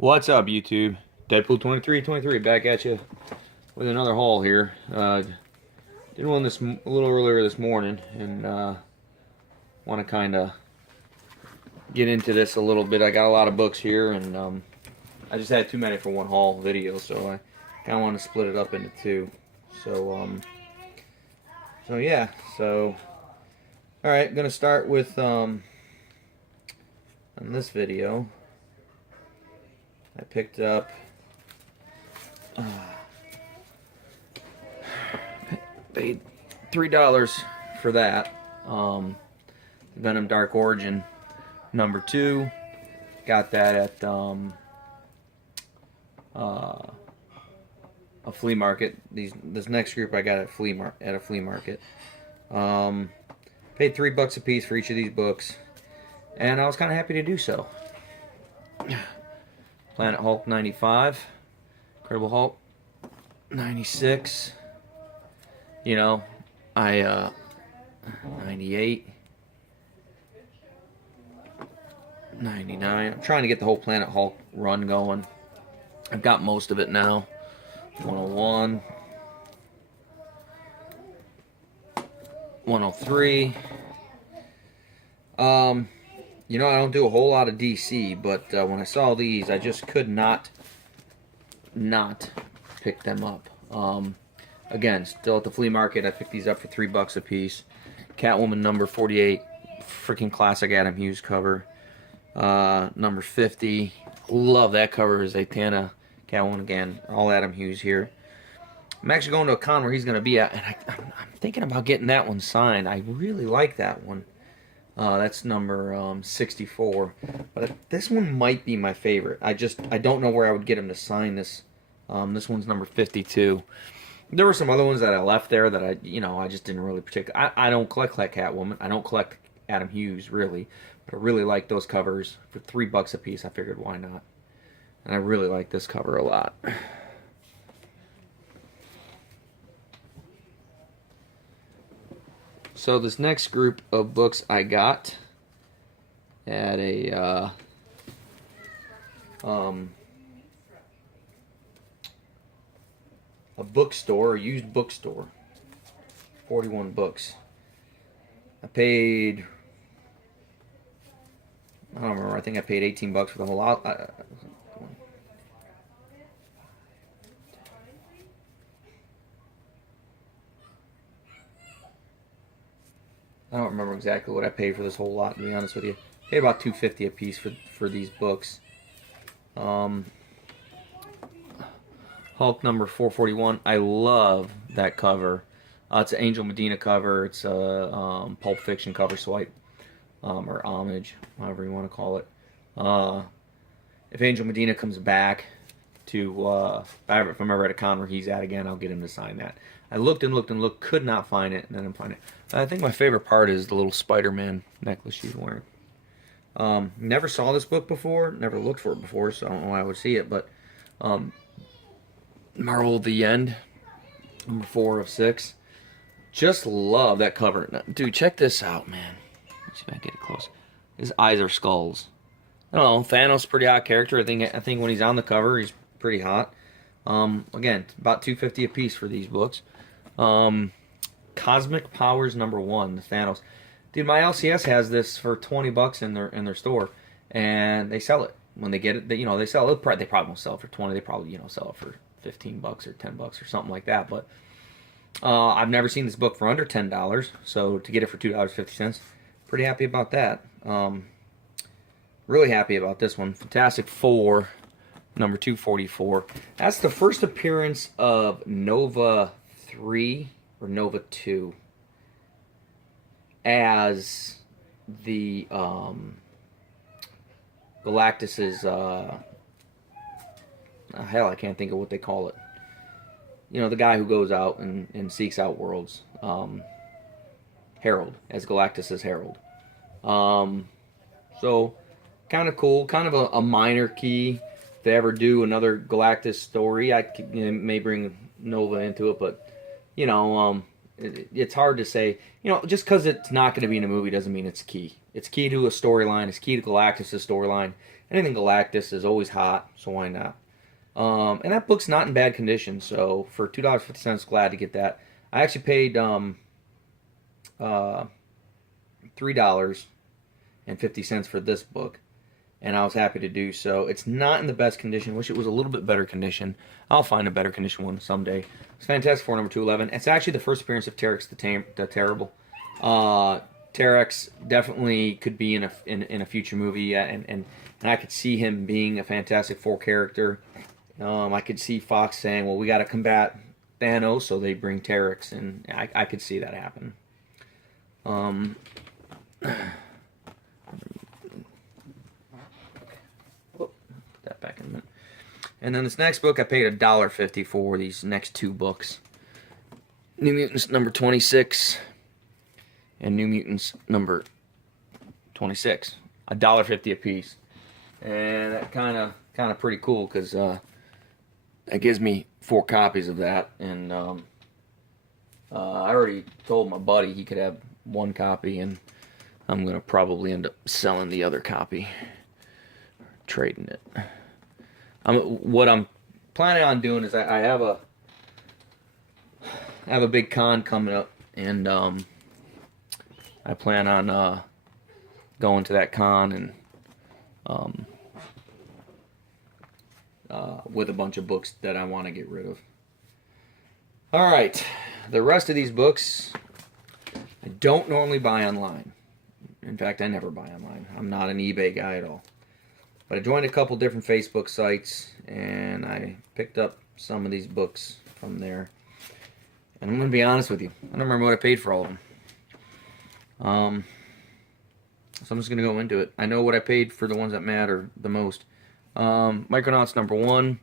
What's up, YouTube? Deadpool2323 back at you with another haul here. Did one a little earlier this morning, and want to kind of get into this a little bit. I got a lot of books here, and I just had too many for one haul video, so I kind of want to split it up into two. So yeah. So all right, gonna start with on this video. I picked up paid $3 for that. Venom Dark Origin #2. Got that at a flea market. This next group I got at a flea market. Paid $3 a piece for each of these books, and I was kind of happy to do so. Planet Hulk 95, Incredible Hulk 96, you know, 98, 99. I'm trying to get the whole Planet Hulk run going. I've got most of it now. 101, 103. You know, I don't do a whole lot of DC, but when I saw these, I just could not pick them up. Again, still at the flea market, I picked these up for $3 a piece. Catwoman #48, freaking classic Adam Hughes cover. #50, love that cover. Zatanna, Catwoman again, all Adam Hughes here. I'm actually going to a con where he's going to be at, and I'm thinking about getting that one signed. I really like that one. That's number 64, but this one might be my favorite. I don't know where I would get him to sign this. This one's number 52. There were some other ones that I left there that I just didn't really particularly. I don't collect that Catwoman. I don't collect Adam Hughes really, but I really like those covers for $3 a piece. I figured why not, and I really like this cover a lot. So this next group of books I got at a bookstore, a used bookstore. 41 books. I paid, I don't remember, I think I paid $18 for the whole lot. I don't remember exactly what I paid for this whole lot, to be honest with you. I paid about $2.50 a piece for these books. Hulk #441. I love that cover. It's an Angel Medina cover. It's a Pulp Fiction cover swipe, or homage, however you want to call it. If Angel Medina comes back to, if I'm ever at a con where he's at again, I'll get him to sign that. I looked and looked and looked, could not find it, and then I'm finding it. I think my favorite part is the little Spider-Man necklace she's wearing. Never saw this book before, never looked for it before, so I don't know why I would see it, but Marvel The End, #4 of 6. Just love that cover. Now, dude, check this out, man. Let's see if I can get it close. His eyes are skulls. I don't know, Thanos is a pretty hot character. I think when he's on the cover, he's pretty hot. Again, about $2.50 a piece for these books. Cosmic Powers #1, the Thanos. Dude, my LCS has this for $20 in their store, and they sell it when they get it. They sell it. They probably won't sell it for 20. They probably sell it for $15 or $10 or something like that. But I've never seen this book for under $10, so to get it for $2.50, pretty happy about that. Really happy about this one. Fantastic Four #244. That's the first appearance of Nova 3 or Nova 2 as the Galactus's hell, I can't think of what they call it. The guy who goes out and seeks out worlds. Herald, as Galactus's Herald. So kind of cool, kind of a minor key. If they ever do another Galactus story, I may bring Nova into it, but it's hard to say. You know, just because it's not going to be in a movie doesn't mean it's key. It's key to a storyline. It's key to Galactus' storyline. Anything Galactus is always hot, so why not? And that book's not in bad condition, so for $2.50, glad to get that. I actually paid $3.50 for this book, and I was happy to do so. It's not in the best condition. Wish it was a little bit better condition. I'll find a better condition one someday. It's Fantastic Four number 211. It's actually the first appearance of Terex the Terrible. Terex definitely could be in a future movie, and I could see him being a Fantastic Four character. I could see Fox saying, well, we got to combat Thanos, so they bring Terex, and I could see that happen. Put that back in a minute. And then this next book, I paid $1.50 for these next two books. New Mutants number 26 and New Mutants number 26. $1.50 a piece. And that kind of pretty cool, because that gives me 4 copies of that. And I already told my buddy he could have 1 copy, and I'm going to probably end up selling the other copy. Trading it. What I'm planning on doing is I have a big con coming up, and I plan on going to that con and with a bunch of books that I want to get rid of. All right, the rest of these books I don't normally buy online. In fact, I never buy online. I'm not an eBay guy at all. But I joined a couple different Facebook sites, and I picked up some of these books from there. And I'm going to be honest with you. I don't remember what I paid for all of them. So I'm just going to go into it. I know what I paid for the ones that matter the most. Micronauts number 1.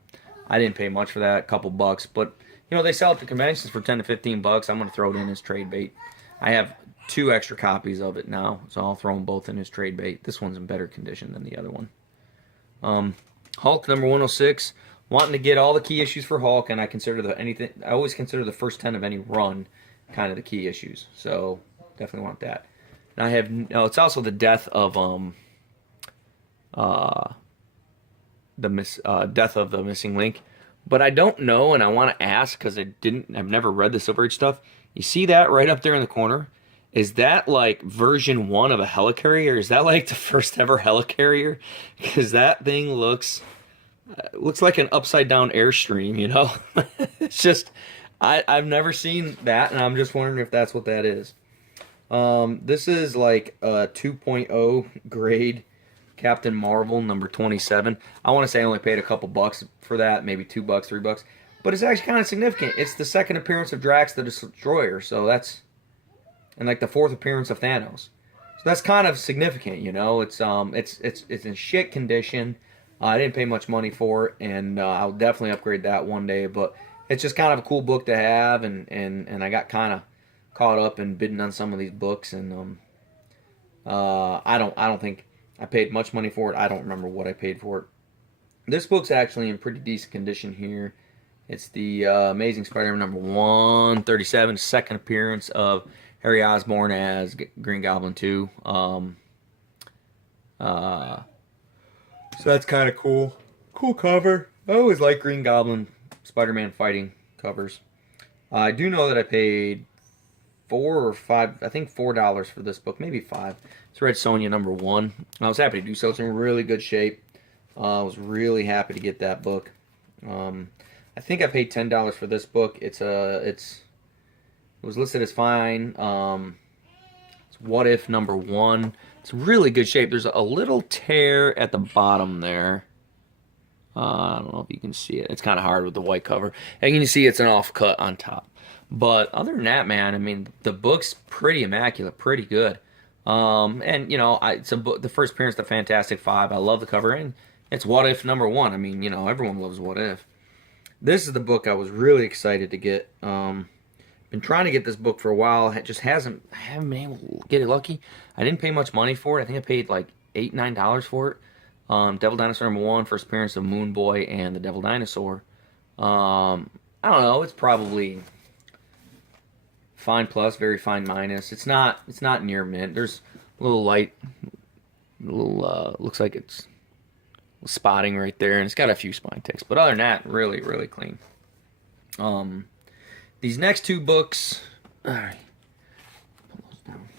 I didn't pay much for that, a couple bucks. But, you know, they sell it to conventions for 10 to 15 bucks. I'm going to throw it in as trade bait. I have 2 extra copies of it now, so I'll throw them both in as trade bait. This one's in better condition than the other one. Hulk number 106. Wanting to get all the key issues for Hulk, and I always consider the first 10 of any run kind of the key issues. So definitely want that. And I have it's also the death of death of the missing link. But I don't know, and I want to ask because I've never read the Silver Age stuff. You see that right up there in the corner? Is that like version 1 of a helicarrier? Is that like the first ever helicarrier? Because that thing looks like an upside down Airstream, you know? It's just, I've never seen that, and I'm just wondering if that's what that is. This is like a 2.0 grade Captain Marvel number 27. I want to say I only paid a couple bucks for that, maybe $2, $3. But it's actually kind of significant. It's the second appearance of Drax the Destroyer, so that's... and like the 4th appearance of Thanos. So that's kind of significant, you know. It's in shit condition. I didn't pay much money for it, and I'll definitely upgrade that one day. But it's just kind of a cool book to have, and I got kind of caught up in bidding on some of these books, and I don't think I paid much money for it. I don't remember what I paid for it. This book's actually in pretty decent condition here. It's the Amazing Spider-Man number 137, second appearance of Harry Osborn as Green Goblin 2. So that's kind of cool. Cool cover. I always like Green Goblin Spider-Man fighting covers. I do know that I paid $4 or $5, I think $4 for this book, maybe $5. It's Red Sonja number 1. I was happy to do so. It's in really good shape. I was really happy to get that book. I think I paid $10 for this book. It was listed as fine. It's What If number 1. It's really good shape. There's a little tear at the bottom there. I don't know if you can see it. It's kind of hard with the white cover. And you can see it's an off cut on top. But other than that, man, I mean, the book's pretty immaculate, pretty good. And, you know, it's a book, the first appearance of the Fantastic Five. I love the cover. And it's What If number 1. I mean, you know, everyone loves What If. This is the book I was really excited to get. Been trying to get this book for a while. I haven't been able to get it lucky. I didn't pay much money for it. I think I paid like $8, $9 for it. Devil Dinosaur number 1, first appearance of Moon Boy and the Devil Dinosaur. I don't know. It's probably fine plus, very fine minus. It's not near mint. There's a little light, looks like it's spotting right there, and it's got a few spine ticks. But other than that, really, really clean. These next two books, all right, pull those down.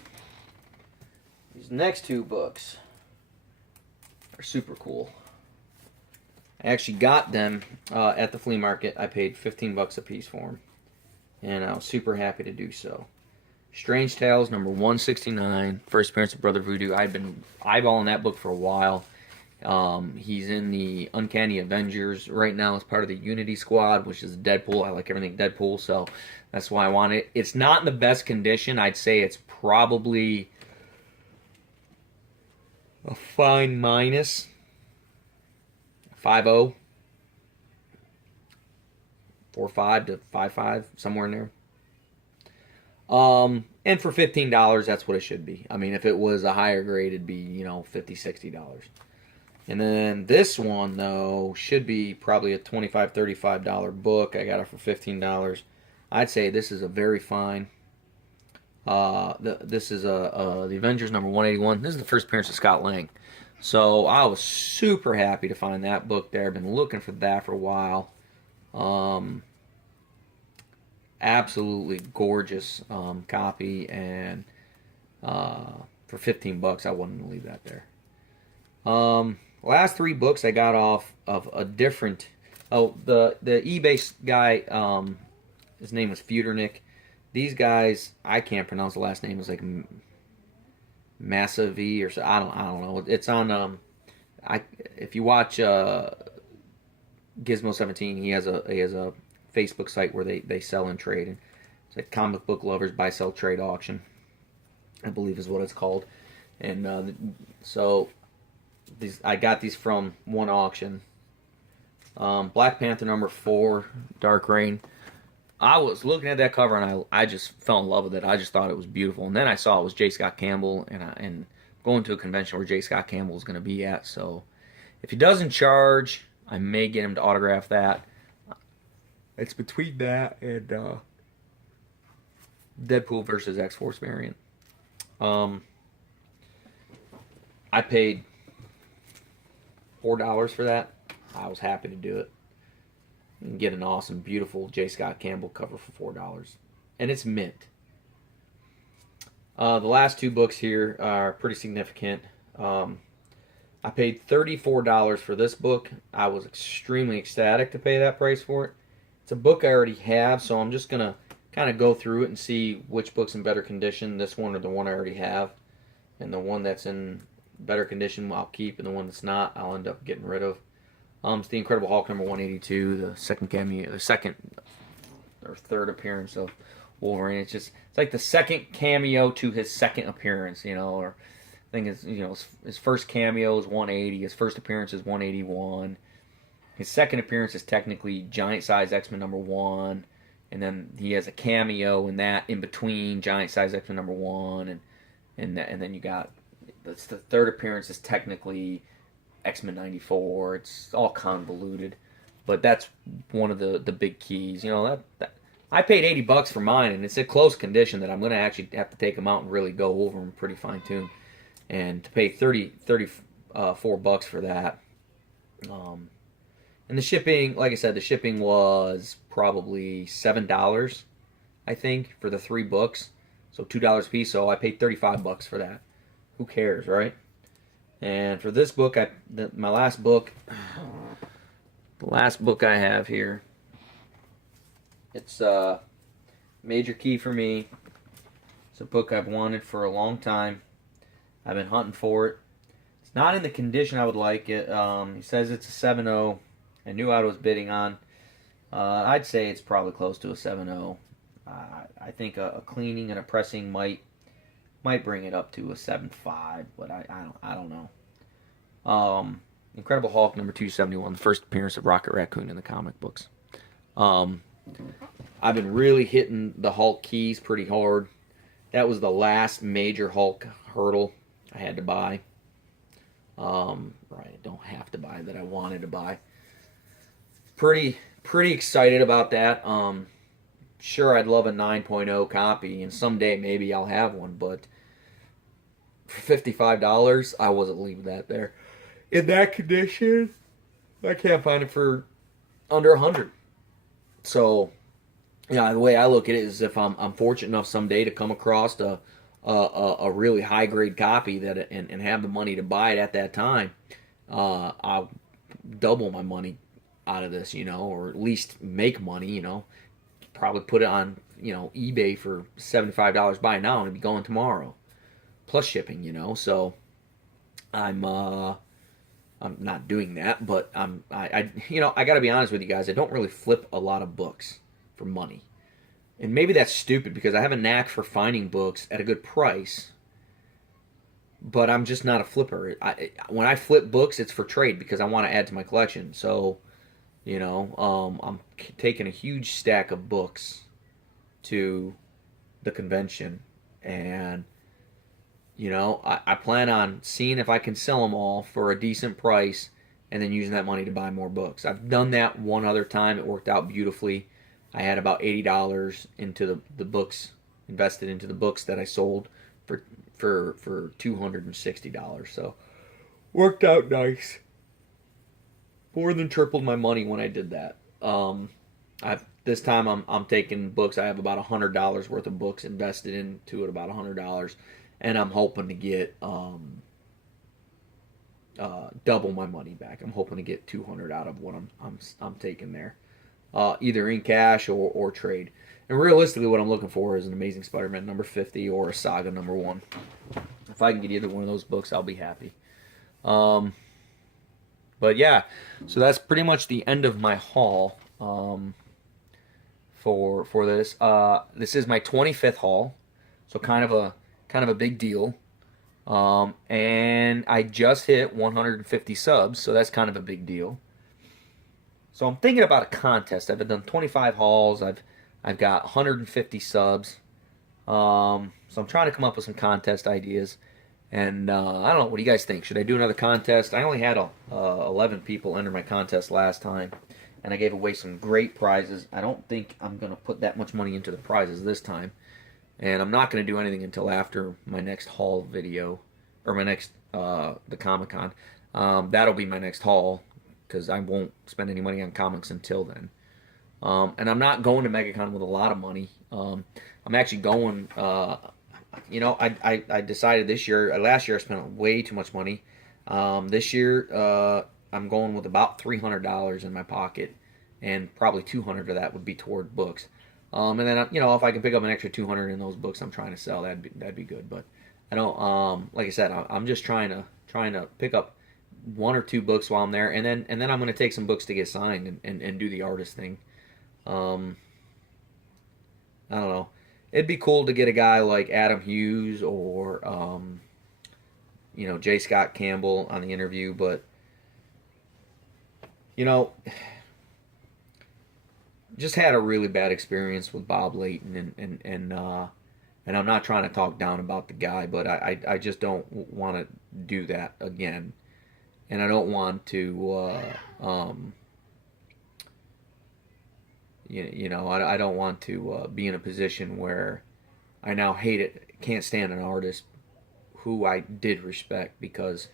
These next two books are super cool. I actually got them at the flea market. I paid $15 a piece for them, and I was super happy to do so. Strange Tales, number 169, first appearance of Brother Voodoo. I've been eyeballing that book for a while. He's in the Uncanny Avengers right now as part of the Unity Squad, which is Deadpool. I like everything Deadpool, so that's why I want it. It's not in the best condition. I'd say it's probably a fine minus. 5.0, 4.5 to 5.5, somewhere in there. And for $15, that's what it should be. I mean, if it was a higher grade, it'd be, $50, $60. And then this one, though, should be probably a $25, $35 book. I got it for $15. I'd say this is a very fine. This is the Avengers number 181. This is the first appearance of Scott Lang. So I was super happy to find that book there. I've been looking for that for a while. Absolutely gorgeous copy, and for $15, I wouldn't leave that there. Last three books I got off of a different. Oh, the eBay guy. His name was Feudernick. These guys, I can't pronounce the last name. It's like Massa V or so. I don't know. It's on. If you watch Gizmo 17, he has a Facebook site where they sell and trade, and it's like Comic Book Lovers Buy Sell Trade Auction, I believe is what it's called. And so I got these from one auction. Black Panther number 4, Dark Reign. I was looking at that cover and I just fell in love with it. I just thought it was beautiful. And then I saw it was J. Scott Campbell, and going to a convention where J. Scott Campbell is going to be at. So if he doesn't charge, I may get him to autograph that. It's between that and Deadpool versus X-Force variant. I paid $4 for that. I was happy to do it. You can get an awesome, beautiful J. Scott Campbell cover for $4. And it's mint. The last two books here are pretty significant. I paid $34 for this book. I was extremely ecstatic to pay that price for it. It's a book I already have, so I'm just going to kind of go through it and see which book's in better condition, this one or the one I already have. And the one that's in better condition I'll keep, and the one that's not I'll end up getting rid of. It's the Incredible Hulk number 182, the second cameo, the second or third appearance of Wolverine. It's like the second cameo to his second appearance, or I think his first cameo is 180, his first appearance is 181. His second appearance is technically Giant Size X-Men number 1, and then he has a cameo in that in between Giant Size X-Men number 1, and then you got the third appearance is technically X-Men 94. It's all convoluted, but that's one of the big keys. That I paid $80 for mine, and it's a close condition that I'm going to actually have to take them out and really go over them pretty fine tune. And to pay $34 for that, and the shipping, like I said, the shipping was probably $7, I think, for the 3 books, so $2 a piece. So I paid $35 for that. Who cares, right? And for this book, my last book, the last book I have here, it's a major key for me. It's a book I've wanted for a long time. I've been hunting for it. It's not in the condition I would like it. He says it's a 7.0. I knew what I was bidding on. I'd say it's probably close to a 7.0. I think a cleaning and a pressing might bring it up to a 7.5, but I don't know. Incredible Hulk number 271, the first appearance of Rocket Raccoon in the comic books. I've been really hitting the Hulk keys pretty hard. That was the last major Hulk hurdle I had to buy. Right, I don't have to buy that I wanted to buy. Pretty excited about that. sure, I'd love a 9.0 copy, and someday maybe I'll have one, but for $55, I wasn't leaving that there. In that condition, I can't find it for under 100. So, yeah, the way I look at it is if I'm fortunate enough someday to come across a really high grade copy that and have the money to buy it at that time, I'll double my money out of this, or at least make money, probably put it on, eBay for $75 buy now and it'd be going tomorrow, plus shipping. So I'm not doing that, but I got to be honest with you guys. I don't really flip a lot of books for money, and maybe that's stupid because I have a knack for finding books at a good price. But I'm just not a flipper. When I flip books, it's for trade because I want to add to my collection. So, I'm taking a huge stack of books to the convention, and I plan on seeing if I can sell them all for a decent price and then using that money to buy more books. I've done that one other time. It worked out beautifully. I had about $80 into the books, invested into the books that I sold for $260. So worked out nice. More than tripled my money when I did that. This time I'm taking books. I have about $100 worth of books invested into it, about $100. And I'm hoping to get double my money back. I'm hoping to get $200 out of what I'm taking there, either in cash or trade. And realistically, what I'm looking for is an Amazing Spider-Man number 50 or a Saga number 1. If I can get either one of those books, I'll be happy. But yeah, so that's pretty much the end of my haul for this. This is my 25th haul, so kind of a big deal. And I just hit 150 subs, so that's kind of a big deal. So I'm thinking about a contest. I've done 25 hauls. I've got 150 subs. So I'm trying to come up with some contest ideas. And I don't know. What do you guys think? Should I do another contest? I only had 11 people enter my contest last time, and I gave away some great prizes. I don't think I'm going to put that much money into the prizes this time. And I'm not going to do anything until after my next haul video, or my next, the Comic-Con. That'll be my next haul, because I won't spend any money on comics until then. And I'm not going to MegaCon with a lot of money. I'm actually going, I decided this year, last year I spent way too much money. This year, I'm going with about $300 in my pocket, and probably 200 of that would be toward books. And then if I can pick up an extra 200 in those books I'm trying to sell, that'd be good. But I don't. Like I said, I'm just trying to pick up one or two books while I'm there, and then I'm going to take some books to get signed and do the artist thing. I don't know. It'd be cool to get a guy like Adam Hughes or J. Scott Campbell on the interview, but just had a really bad experience with Bob Layton, and I'm not trying to talk down about the guy, but I just don't want to do that again, and I don't want to I don't want to be in a position where I now hate it, can't stand an artist who I did respect because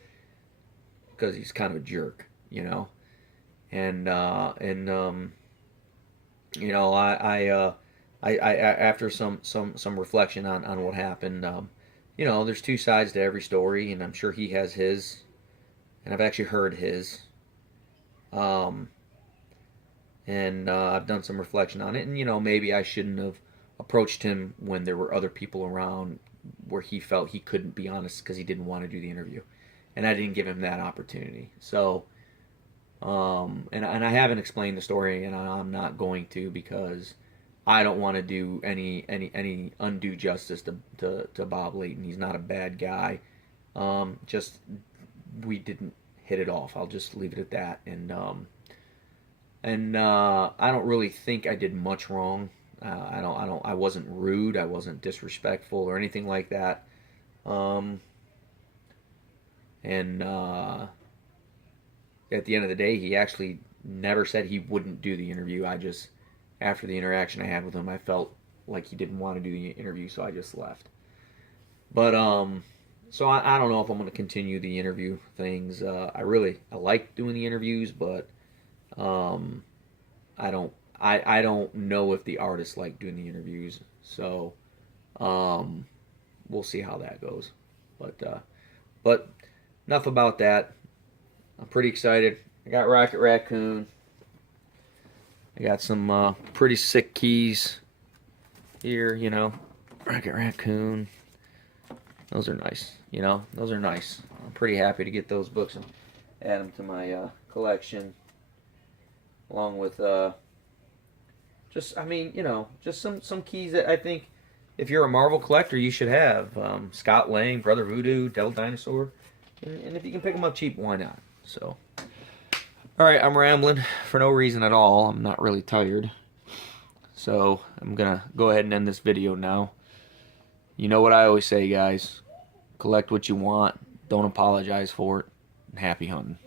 he's kind of a jerk, and I after some reflection on what happened, there's two sides to every story, and I'm sure he has his, and I've actually heard his, and I've done some reflection on it, and maybe I shouldn't have approached him when there were other people around where he felt he couldn't be honest because he didn't want to do the interview, and I didn't give him that opportunity. So and I haven't explained the story, and I'm not going to, because I don't want to do any undue justice to Bob Layton. He's not a bad guy. Just we didn't hit it off. I'll just leave it at that. And I don't really think I did much wrong. I wasn't rude. I wasn't disrespectful or anything like that. At the end of the day, he actually never said he wouldn't do the interview. I just after the interaction I had with him, I felt like he didn't want to do the interview, so I just left. But so I don't know if I'm going to continue the interview things. I like doing the interviews, but I don't know if the artists like doing the interviews. So we'll see how that goes. But enough about that. I'm pretty excited. I got Rocket Raccoon. I got some pretty sick keys here, you know. Rocket Raccoon. Those are nice, you know. Those are nice. I'm pretty happy to get those books and add them to my collection. Along with just some keys that I think if you're a Marvel collector you should have. Scott Lang, Brother Voodoo, Devil Dinosaur. And if you can pick them up cheap, why not? So, alright, I'm rambling for no reason at all. I'm not really tired. So, I'm going to go ahead and end this video now. You know what I always say, guys. Collect what you want. Don't apologize for it. And happy hunting.